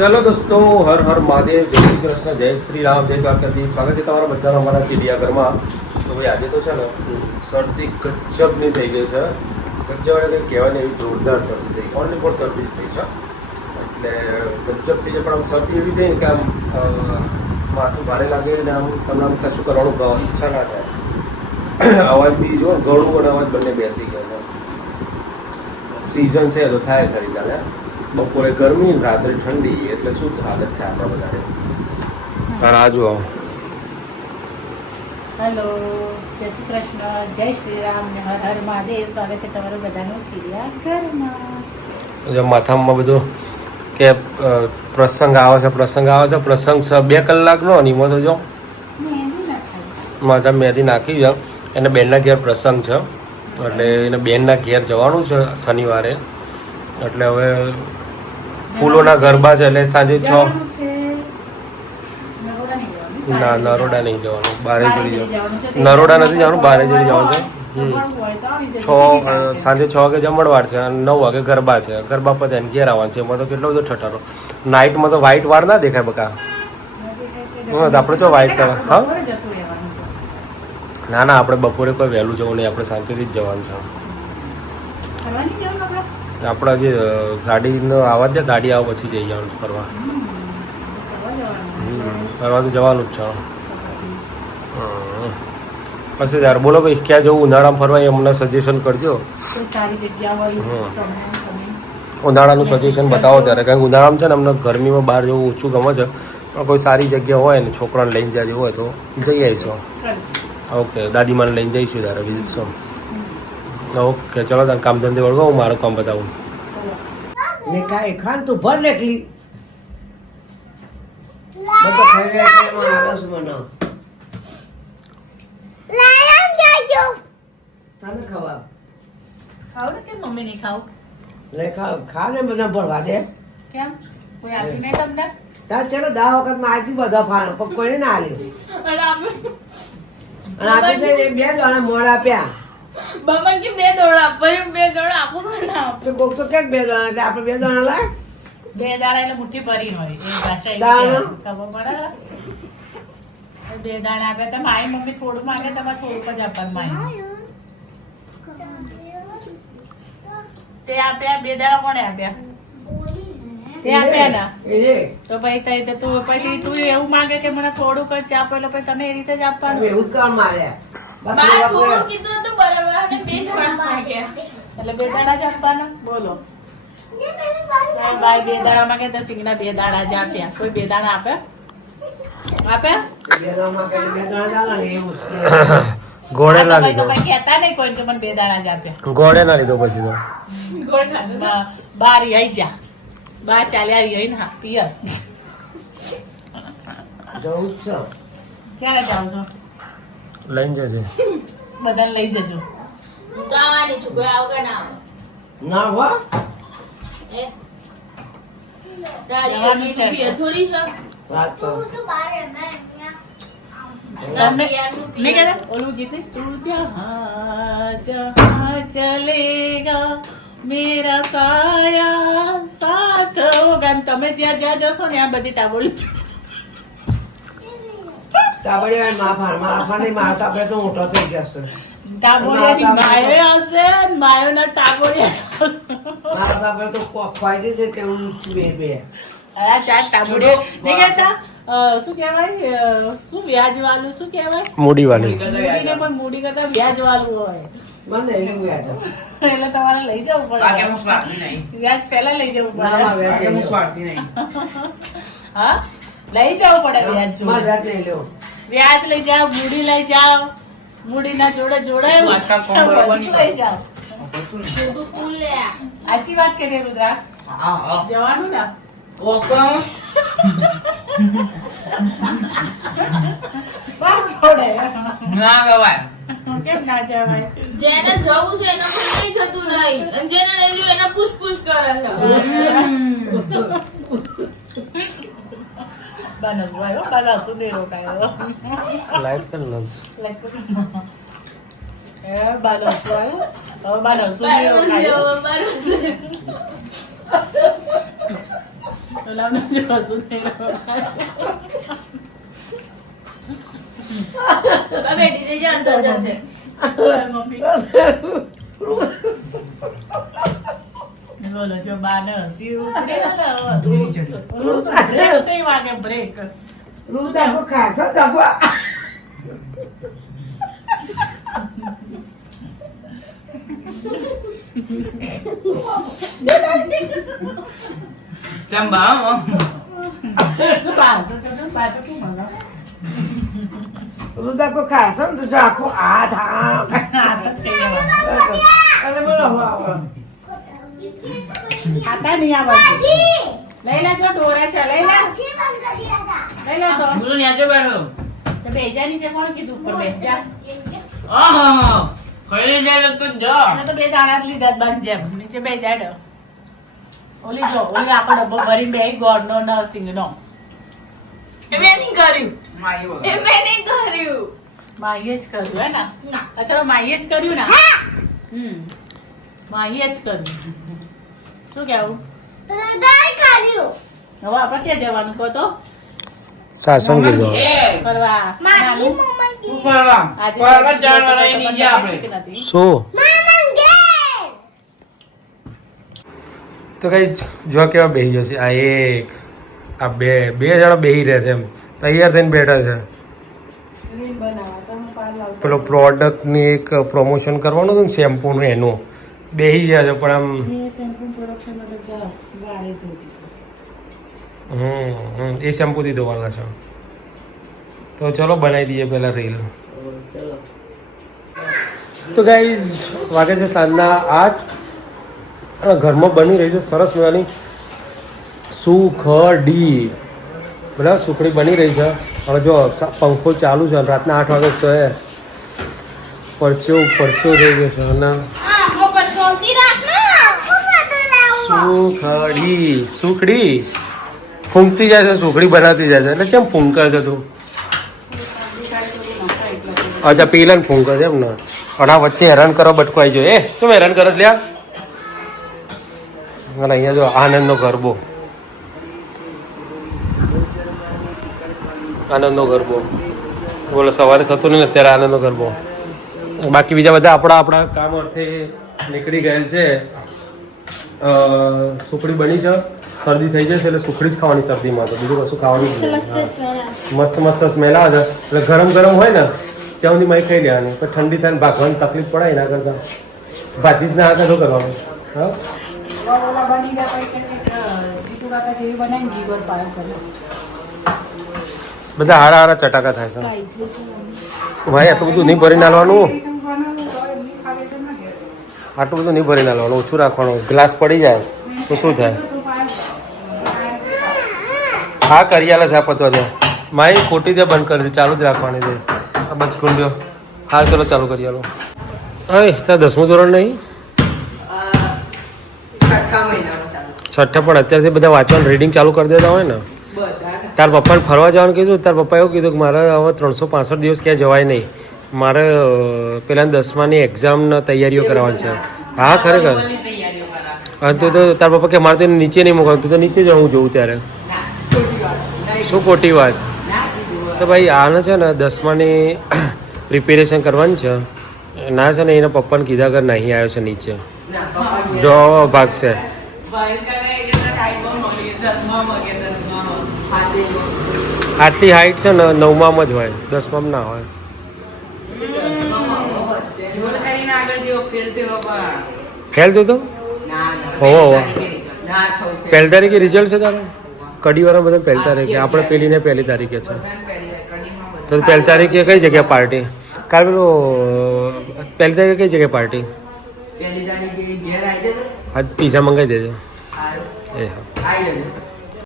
ચલો દોસ્તો, હર હર મહાદેવ, જય શ્રી કૃષ્ણ, જય શ્રી રામ, જય દ્વારકાધીશ. સ્વાગત છે તમારા બધાના અમારા ચીડિયાઘરમાં. તો ભાઈ આજે તો છે ને શરદી ગજબની થઈ ગઈ છે. ગજબ એટલે કંઈ કહેવાય ને એવી જોરદાર શરદી થઈ, ઓનલી ફોર શરદી જ થઈ છે. એટલે ગજબ થઈ જાય, પણ આમ શરદી એવી થઈ ને કે આમ માથું ભારે લાગે ને આમ તમને આમ કશું કરવાનું ઈચ્છા ના થાય. અવાજ બી જો ગળું અને અવાજ બંને બેસી ગયા છે. સિઝન છે તો થાય ખરી તારે. બપોરે ગરમી ને રાત્રે ઠંડી, એટલે શું હાલત થાય આપણા બધાને. તાર આ જુઓ. હેલો, જય શ્રી કૃષ્ણ, જય શ્રી રામ ને હર હર મહાદેવ. સ્વાગત છે તમારું બધાનું ચીડિયાઘરમાં. માથામાં બધું કે પ્રસંગ આવે છે, પ્રસંગ 2 કલાકનો અને એમાં તો જો માથા મહેંદી નાખી છે. એને બેનના ઘેર પ્રસંગ છે, એટલે એને બેનના ઘેર જવાનું છે શનિવારે. એટલે હવે ફૂલોના ગરબા છે, એટલે સાંજે 6. ના, નરોડા નહીં જવાનું, બારે ચડી જવાનું. નરોડા નથી જવાનું, બારે ચડી જવાનું છે. સાંજે 6 વાગે જમણવાર છે અને 9 વાગે ગરબા છે. ગરબા પતે એને ઘેર આવવાનું છે. એમાં તો કેટલો બધો ઠઠારો. નાઇટમાં તો વ્હાઈટ વાળ ના દેખાય બકા. આપણે તો વ્હાઈટ કલર. હા, ના ના, આપણે બપોરે કોઈ વહેલું જવું નહીં, આપણે શાંતિથી જ જવાનું છે. આપણા જે ગાડીનો આવા દે, ગાડી આવે પછી જઈ જવાનું ફરવા. ફરવા તો જવાનું જ છે. પછી યાર બોલો ભાઈ, ક્યાં જવું ઉનાળામાં ફરવા એ અમને સજેશન કરજો. ઉનાળાનું સજેશન બતાવો ત્યારે, કારણ કે ઉનાળામાં છે ને અમને ગરમીમાં બહાર જવું ઓછું ગમે છે. કોઈ સારી જગ્યા હોય ને છોકરાને લઈને જાય હોય તો જઈ આવીશું. ઓકે, દાદીમાને લઈને જઈશું ત્યારે, બીજું શું. ઓકે, ચલો તાર કામ ધંધે વળગો, હું મારું કામ બતાવું. ને કાંઈ ખાન તું ભર નીકળી બધો ખાઈ રહ્યા છે. એમાં આળસ બનાવ તને ખવા ખાવ ને કે મમ્મી નહીં ખાવ? લે ખા ને બધા ભરવા દે. કેમ કોઈ આપી નહીં તમને? તાર ચલો 10 વખત માં આજી બધા ફાણ પણ કોઈને ના આલ્યું. અને આપી દે 2 દાણા મોડ આપ્યા. બમન કે 2 દોડા આપો, 2 દોડા આપો પણ ના આપો. તો કોક તો કે 2 દાણા, એટલે આપણે 2 દાણા લાય. 2 દાડા એટલે મુઠ્ઠી ભરી હોય એ ભાષા દાણા. ખબર પડે? 2 દાણા આપે તો મારી મમ્મી થોડું માંગે, તમારે થોડુંક જ આપવાનું. મારી તે આપ્યા 2 દાડા કોણે આપ્યા? તે આપ્યા ના તો પછી તું પછી તું એવું માંગે કે મને થોડુંક જ આપો, એટલે પછી તને એ રીતે જ આપવાનું. એવું જ કામ માર્યા. બા થોડું કીધું તો બરાબર, અને 2 દોડા માંગ્યા એટલે 2 દાડા જ આપવાના. બોલો ભાઈ, 2 દાડા માંગે તો સિંગના 2 દાડા જ આપ્યા. કોઈ 2 દાડા આપે? આપ્યા? 2 દાણા માં 2 દાણા ચાલે ને એવું છે. ગોળે ના લીધો, કહેતા નહીં કોઈ કે મને 2 દાડા જ આપ્યા. ગોળે ના લીધો પછી તો ગોળ ખાધું. બાર આઈ જા, બાર ચાલ્યા આવીને હા પિયર. જવું જ છે. ક્યારે જાવ છો? લઈને જજે. બધાને લઈ જજો. હું તો આવવાની છું, કોઈ આવો કે ના આવો. ના હો એ તારી એટલી ભીડ થોડી છે. વાત તો તમને નહીં કહેતા ઓલું ગીત તું જહાં જહાં ચલેગા મેરા સાયા સાથ હોગા. તમે જ્યાં જ્યાં જશો ને આ બધી ટાબોળી તાબડી મારા ટાબડે તો મોટો થઈ જશે. ટાબોળિયાની માયો હશે, માયોના ટાબોળિયા મારા ટાબડે તો ખવાઈ જશે તેવું બે આ 4 ટાબોળિયા નહીં કહેતા. શું કહેવાય, શું વ્યાજ વાળું શું કહેવાય? મૂડી વાળી. મૂડીને પણ મૂડી કરતા વ્યાજ વાળું હોય. મને લેવું યાદ એટલે તમારે લઈ જવું પડે. વ્યાજ પહેલા લઈ જવું પડે. હા, લઈ જવું પડે વ્યાજ જોડે. વ્યાજ લઈ જાઓ, મૂડી લઈ જાઓ, મૂડીના જોડે જોડાય લઈ જાઓ. સાચી વાત કરીએ રુદ્રા, જવાનું ને કેમ ના જવાય? જેને જવું છે એના કોઈ લઈ જતું નહીં, અને જેને લઈ જવું એના પૂછ કરે છે. બનસ ભાઈ, બનસ સુધી રોકાયો. લાઈટ કર લો. બનસ ભાઈ, બનસ સુધી રોકાયો. ઓલાનો જો હસું થઈ રહ્યો. બેટી જઈ અંદર જશે. મમ્મી બોલો જો બાને હસી ઉપડે ને હસી બ્રેક નહીં વાગે બ્રેક. રૂ દાખો ખાસો દાખો પાછો તો પાછો શું મને રૂ દાખો ખાસો ને તો દાખો આ થા અને બોલો ખાતા નહીં આવડતું. લઈ લે જો ડોરા છે લઈ લે તો તો બેજા નીચે કોણ કીધું ઉપર બેસજા. એને તો બે દાણા જ લીધા બંધ જેમ નીચે બેજાડો. ઓલી જો ઓલી આખો ડબ્બો ભરીને બે ગોળનો ને સિંગનો. એ મેં નહીં કર્યું. એ મેં નહીં કર્યું. માઈએ જ કર્યું હે ને. ના. અત્યારે માઈએ જ કર્યું ને. માઈએ જ કર્યું. શું કેવું હવે આપણે ક્યાં જવાનું કહો તો સાસણ કીધો ફરવા નાનું? આજે શું તો કઈ જો કેવા બેહી જશે આ એક આ બે જણા બેહી રહે છે એમ તૈયાર થઈને બેઠા છે. રીલ બનાવવા તો હું પાર લાવતો. પેલો પ્રોડક્ટની એક પ્રમોશન કરવાનું હતું ને શેમ્પૂનું એનું બેહી ગયા છે પણ આમ એ શેમ્પૂ પ્રોડક્શન માટે ગાડી ધોતી એ શેમ્પૂથી ધોવાના છે. તો ચલો બનાવી દઈએ પહેલાં રીલ. તો ગાઈઝ વાગે છે સાંજના 8 અને ઘરમાં બની રહી છે સરસ મજાની સુખડી. બરાબર સુખડી બની રહી છે. હવે જો પંખો ચાલુ છે અને રાતના 8 વાગે તો એ પરસ્યો થઈ ગયો છે અને સુખડી ફૂંકતી જાય છે સુખડી બનાવતી જાય છે એટલે કેમ ફૂંકર છે તું? અચ્છા પેલા ફૂંકર છે એમ ને. પણ આ વચ્ચે હેરાન કરો બટકો આવી જાય. એ શું હેરાન કરો લ્યા? અને અહીંયા જો આનંદનો ગરબો બોલો સવારે થતું નહીં અત્યારે આનંદનો ગરબો. બાકી બીજા બધા આપણા કામ અર્થે નીકળી ગયેલ છે. સુખડી બની છે. શરદી થઈ જશે એટલે સુખડી જ ખાવાની શરદીમાં તો બીજું કશું ખાવાનું મસ્ત સ્મેલ આવે છે એટલે ગરમ હોય ને ત્યાં સુધી મારી ખાઈ લેવાની પણ ઠંડી થાય ને ભાગવાની તકલીફ પડે એના કરતાં ભાજી જ ના આગળ શું કરવાનું. હા ઓલા બની ગયા પછી જીતુ કાકા જેવી બનાવીને જીગર પાયો કર્યો. બધા હારા ચટાકા થાય છે ભાઈ. આટલું બધું નહીં ભરી નાખવાનું. આટલું બધું નહીં ભરી નાખવાનું ઓછું રાખવાનું. ગ્લાસ પડી જાય તો શું થાય? હા કરી આલે છે આ પતવા દે મારી ખોટી દે બંધ કરી દે ચાલુ જ રાખવાની દે. આ બચકુંડ્યો હાલ ચલો ચાલુ કરી આલો. હા તાર 10મું ધોરણ નહીં? 6ઠ્ઠા પણ અત્યારથી બધા વાંચવાનું રીડિંગ ચાલુ કરી દેતા હોય ને. તાર પપ્પાને ફરવા જવાનું કીધું. તાર પપ્પા એવું કીધું કે મારે હવે 365 દિવસ ક્યાંય જવાય નહીં. મારે પેલા 10માની એક્ઝામના તૈયારીઓ કરવાની છે. હા ખરેખર. અને તું તો તાર પપ્પા કે મારે તો નીચે નહીં મોકલતું તું તો નીચે જ હું જોઉં ત્યારે. શું ખોટી વાત? તો ભાઈ આને છે ને 10માની પ્રિપેરેશન કરવાની છે. ના છે ને એના પપ્પાને કીધા કર નહીં આવ્યો છે નીચે જો ભાગશે. આટલી હાઈટ છે ને 9માં જ હોય 10માં ના હોય. ફેલ થયું તો પહેલી તારીખે રિઝલ્ટ છે તારે? કડીવાળા બધા પહેલી તારીખે આપણે પેલીને પહેલી તારીખે છે. તો પહેલી તારીખે કઈ જગ્યાએ પાર્ટી? કાલ પેલું પહેલી તારીખે કઈ જગ્યાએ પાર્ટી? હા પીઝા મંગાવી દેજો. એ હા